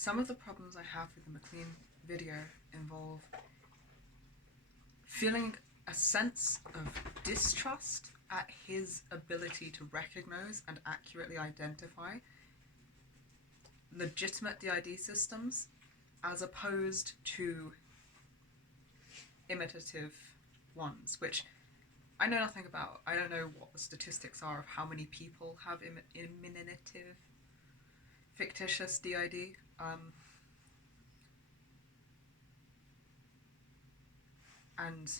Some of the problems I have with the McLean video involve feeling a sense of distrust at his ability to recognize and accurately identify legitimate DID systems as opposed to imitative ones, which I know nothing about. I don't know what the statistics are of how many people have imitative fictitious DID. And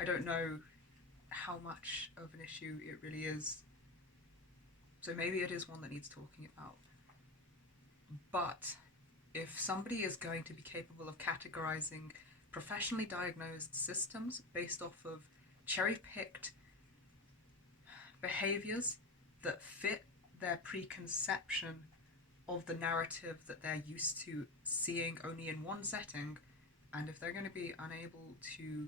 I don't know how much of an issue it really is. So maybe it is one that needs talking about. But if somebody is going to be capable of categorizing professionally diagnosed systems based off of cherry-picked behaviors that fit their preconception of the narrative that they're used to seeing only in one setting, and if they're going to be unable to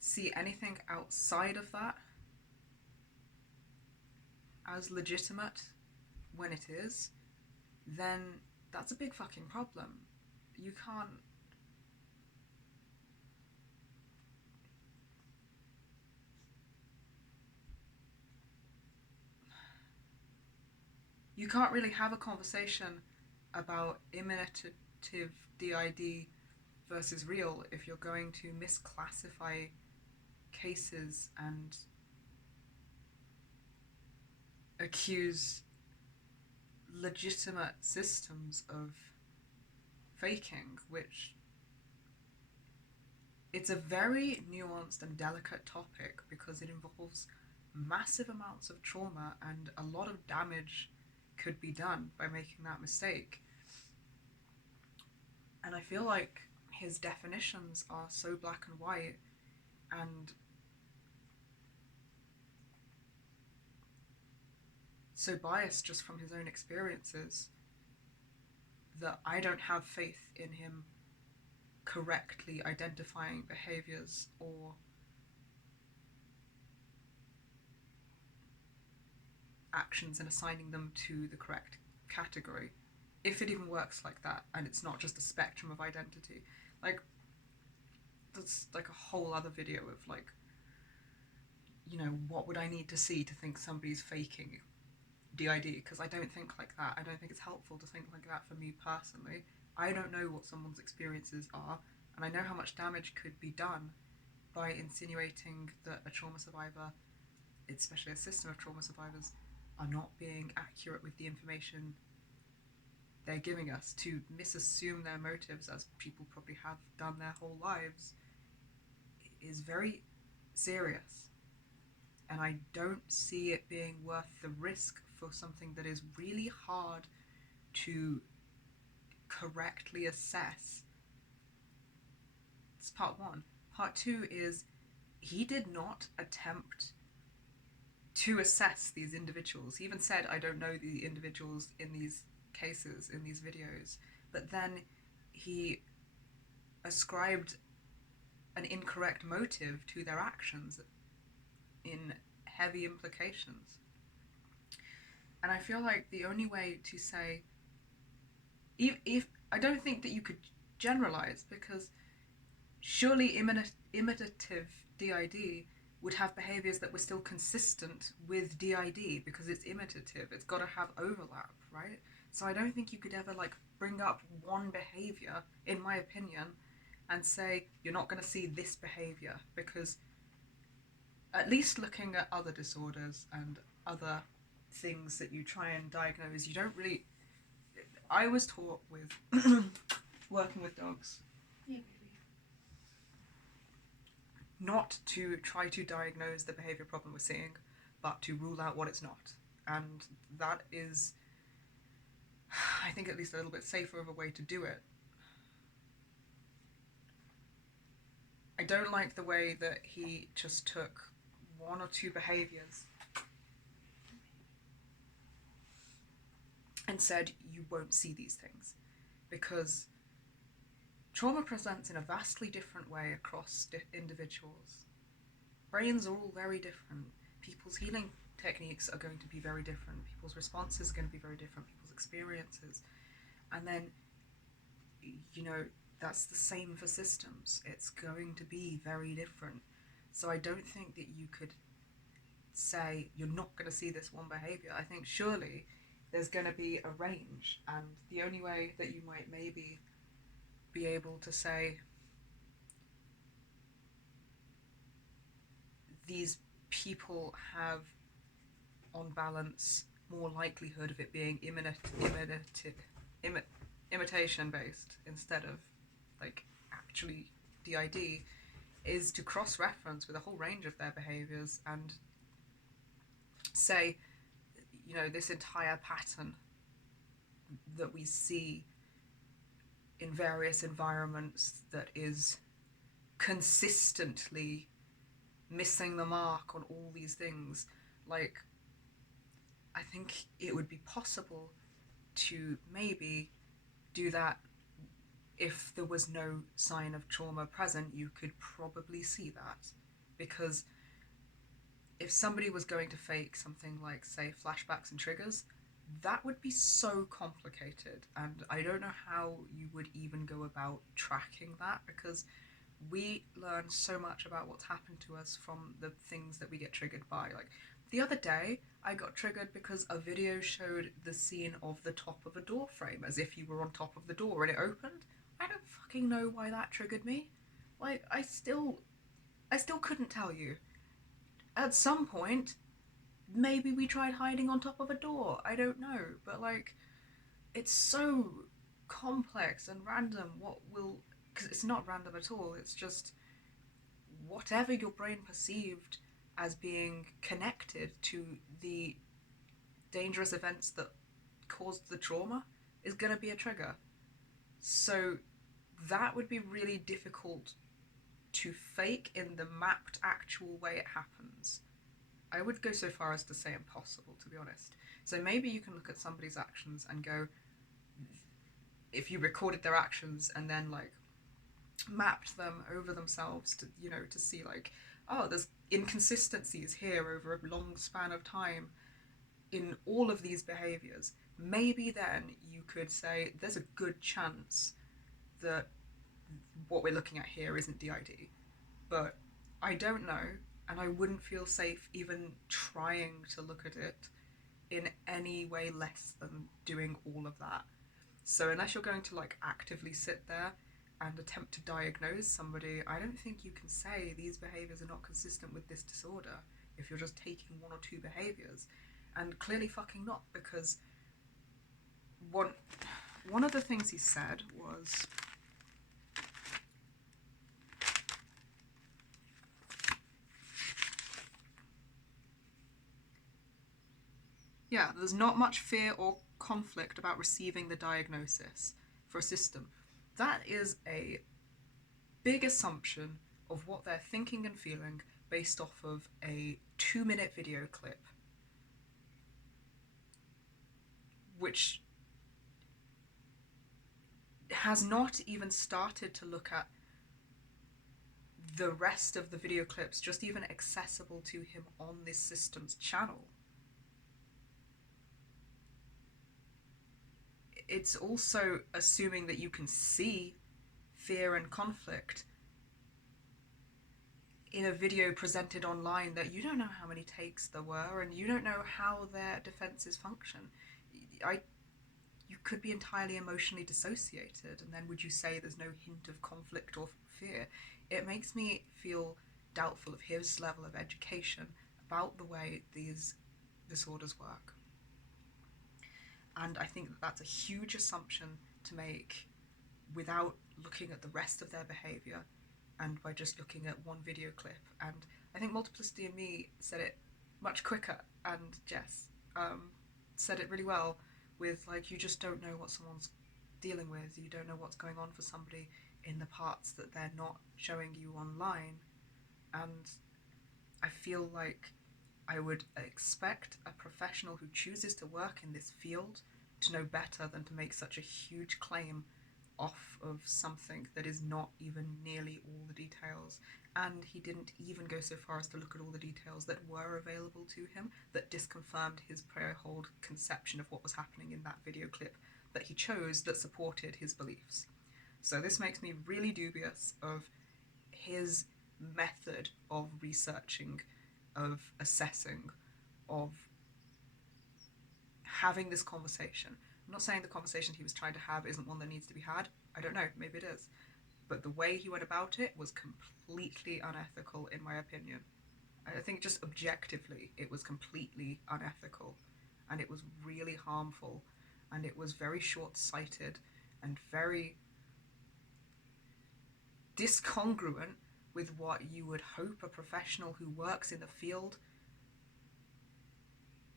see anything outside of that as legitimate when it is, then that's a big fucking problem. You can't really have a conversation about imitative DID versus real if you're going to misclassify cases and accuse legitimate systems of faking, which it's a very nuanced and delicate topic because it involves massive amounts of trauma and a lot of damage could be done by making that mistake. And I feel like his definitions are so black and white and so biased just from his own experiences that I don't have faith in him correctly identifying behaviors or actions and assigning them to the correct category, if it even works like that and it's not just a spectrum of identity. Like, that's like a whole other video of like, you know, what would I need to see to think somebody's faking DID, because I don't think like that. I don't think it's helpful to think like that for me personally. I don't know what someone's experiences are, and I know how much damage could be done by insinuating that a trauma survivor, especially a system of trauma survivors, are not being accurate with the information they're giving us. To misassume their motives, as people probably have done their whole lives, is very serious. And I don't see it being worth the risk for something that is really hard to correctly assess. It's part one. Part two is he did not attempt to assess these individuals. He even said, I don't know the individuals in these cases, in these videos. But then he ascribed an incorrect motive to their actions in heavy implications. And I feel like the only way to say, if I don't think that you could generalize, because surely imitative DID would have behaviors that were still consistent with DID because it's imitative. It's got to have overlap, right? So I don't think you could ever like bring up one behavior, in my opinion, and say you're not going to see this behavior, because at least looking at other disorders and other things that you try and diagnose, you don't really... I was taught with working with dogs not to try to diagnose the behavior problem we're seeing, but to rule out what it's not. And that is, I think, at least a little bit safer of a way to do it. I don't like the way that he just took one or two behaviors and said, you won't see these things. Because trauma presents in a vastly different way across individuals. Brains are all very different. People's healing techniques are going to be very different. People's responses are going to be very different. People's experiences. And then, you know, that's the same for systems. It's going to be very different. So I don't think that you could say you're not going to see this one behavior. I think surely there's going to be a range, and the only way that you might maybe be able to say these people have, on balance, more likelihood of it being imitation based instead of like actually DID, is to cross-reference with a whole range of their behaviors and say, you know, this entire pattern that we see in various environments that is consistently missing the mark on all these things. Like, I think it would be possible to maybe do that. If there was no sign of trauma present, you could probably see that. Because if somebody was going to fake something like, say, flashbacks and triggers, that would be so complicated, and I don't know how you would even go about tracking that, because we learn so much about what's happened to us from the things that we get triggered by. Like, the other day, I got triggered because a video showed the scene of the top of a door frame, as if you were on top of the door and it opened. I don't fucking know why that triggered me. Like, I still couldn't tell you. At some point, maybe we tried hiding on top of a door. I don't know. But, like, it's so complex and random what will... Because it's not random at all. It's just whatever your brain perceived as being connected to the dangerous events that caused the trauma is going to be a trigger. So that would be really difficult to fake in the mapped actual way it happens. I would go so far as to say impossible, to be honest. So maybe you can look at somebody's actions and go, if you recorded their actions and then like mapped them over themselves to, you know, to see like, oh, there's inconsistencies here over a long span of time in all of these behaviors, maybe then you could say there's a good chance that what we're looking at here isn't DID. But I don't know, and I wouldn't feel safe even trying to look at it in any way less than doing all of that. So unless you're going to like actively sit there and attempt to diagnose somebody, I don't think you can say these behaviors are not consistent with this disorder if you're just taking one or two behaviors. And clearly fucking not, because one of the things he said was, yeah, there's not much fear or conflict about receiving the diagnosis for a system. That is a big assumption of what they're thinking and feeling based off of a 2-minute video clip, which has not even started to look at the rest of the video clips just even accessible to him on this system's channel. It's also assuming that you can see fear and conflict in a video presented online that you don't know how many takes there were, and you don't know how their defenses function. You could be entirely emotionally dissociated, and then would you say there's no hint of conflict or fear? It makes me feel doubtful of his level of education about the way these disorders work. And I think that that's a huge assumption to make without looking at the rest of their behaviour and by just looking at one video clip. And I think Multiplicity and Me said it much quicker, and Jess said it really well with, like, you just don't know what someone's dealing with. You don't know what's going on for somebody in the parts that they're not showing you online. And I feel like I would expect a professional who chooses to work in this field to know better than to make such a huge claim off of something that is not even nearly all the details, and he didn't even go so far as to look at all the details that were available to him that disconfirmed his prior-hold conception of what was happening in that video clip that he chose that supported his beliefs. So this makes me really dubious of his method of researching, of assessing, of having this conversation. I'm not saying the conversation he was trying to have isn't one that needs to be had. I don't know, maybe it is. But the way he went about it was completely unethical, in my opinion. I think just objectively, it was completely unethical. And it was really harmful. And it was very short-sighted and very discongruent with what you would hope a professional who works in the field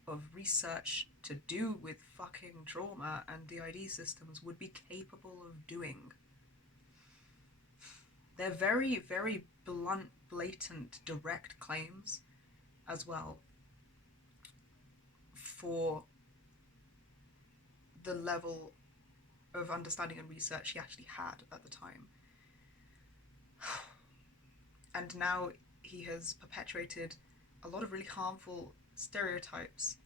of research to do with fucking trauma and DID systems would be capable of doing. They're very, very blunt, blatant, direct claims as well for the level of understanding and research he actually had at the time. And now he has perpetuated a lot of really harmful stereotypes.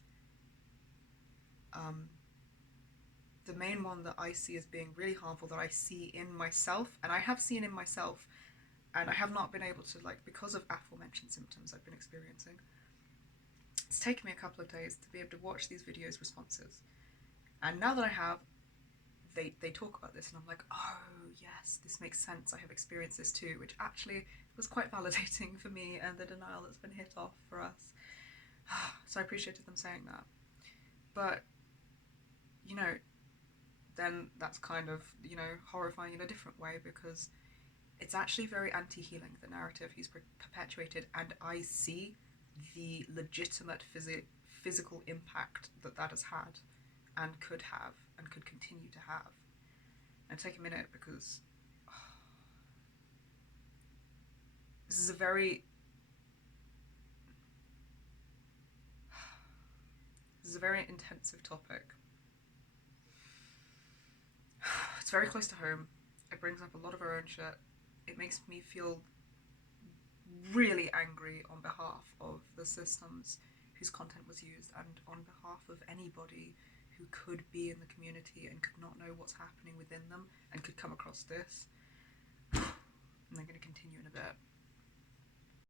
The main one that I see as being really harmful, that I see in myself, and I have seen in myself, and I have not been able to, because of aforementioned symptoms I've been experiencing, it's taken me a couple of days to be able to watch these videos' responses. And now that I have, they talk about this, and I'm like, oh yes, this makes sense, I have experienced this too, which actually was quite validating for me and the denial that's been hit off for us. So I appreciated them saying that. But, then that's kind of, horrifying in a different way, because it's actually very anti-healing, the narrative he's perpetuated, and I see the legitimate physical impact that has had and could have and could continue to have. And take a minute, because this is a very intensive topic. It's very close to home. It brings up a lot of our own shit. It makes me feel really angry on behalf of the systems whose content was used, and on behalf of anybody who could be in the community and could not know what's happening within them and could come across this. And I'm going to continue in a bit.